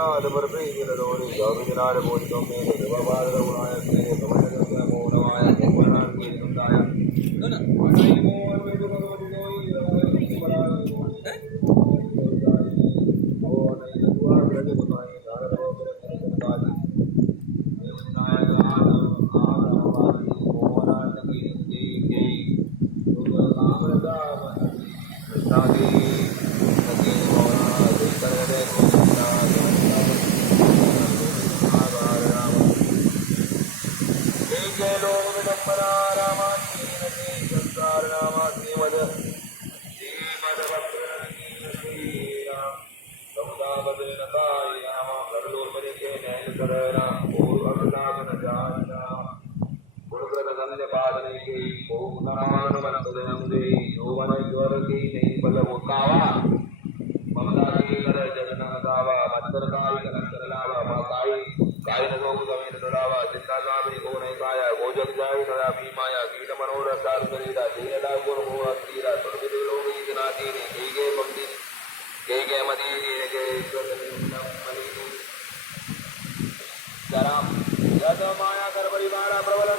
जगन्नाथ पर प्रीति रदोरी जगन्नाथ बोलितो में देवबाद रघुनाय श्री कमल जगन्नाथ मोहनवाय मोहनान की सुंदाय ना माताई मोहन में भगवती जोई रघुनाथ बड़ा ओ नहीं दुआ ब्रज गुनाई नारद और संताजी देवनाय आवासी मोहनान की के तो कामरदा सागी सगी मोहना करदे गोविंदा जय लोक विडंबना रामानी नदी संसार नामा श्रीमद श्रीराम समुदा बदलताय नाम करलोर बने के नैन करना और अरुणाग न जाना गुणग्रत संध्य पादने के ओम नमान मन सदनम दे योवन ज्वर की नहीं बल मुकावा ममता की कर जगन गावा मत्तर काई कलंकर लावा माकाई काय न गो गवेन दुरावा चिंता सामने को नहीं काया गोजग जाय सदा भी माया कीट मनोरथ सार करीदा दीनदा गुण मोह तीरा सुरभिदे लोग इतनाती ने के भक्ति के मदी के जरा यद माया कर परिवार प्रबल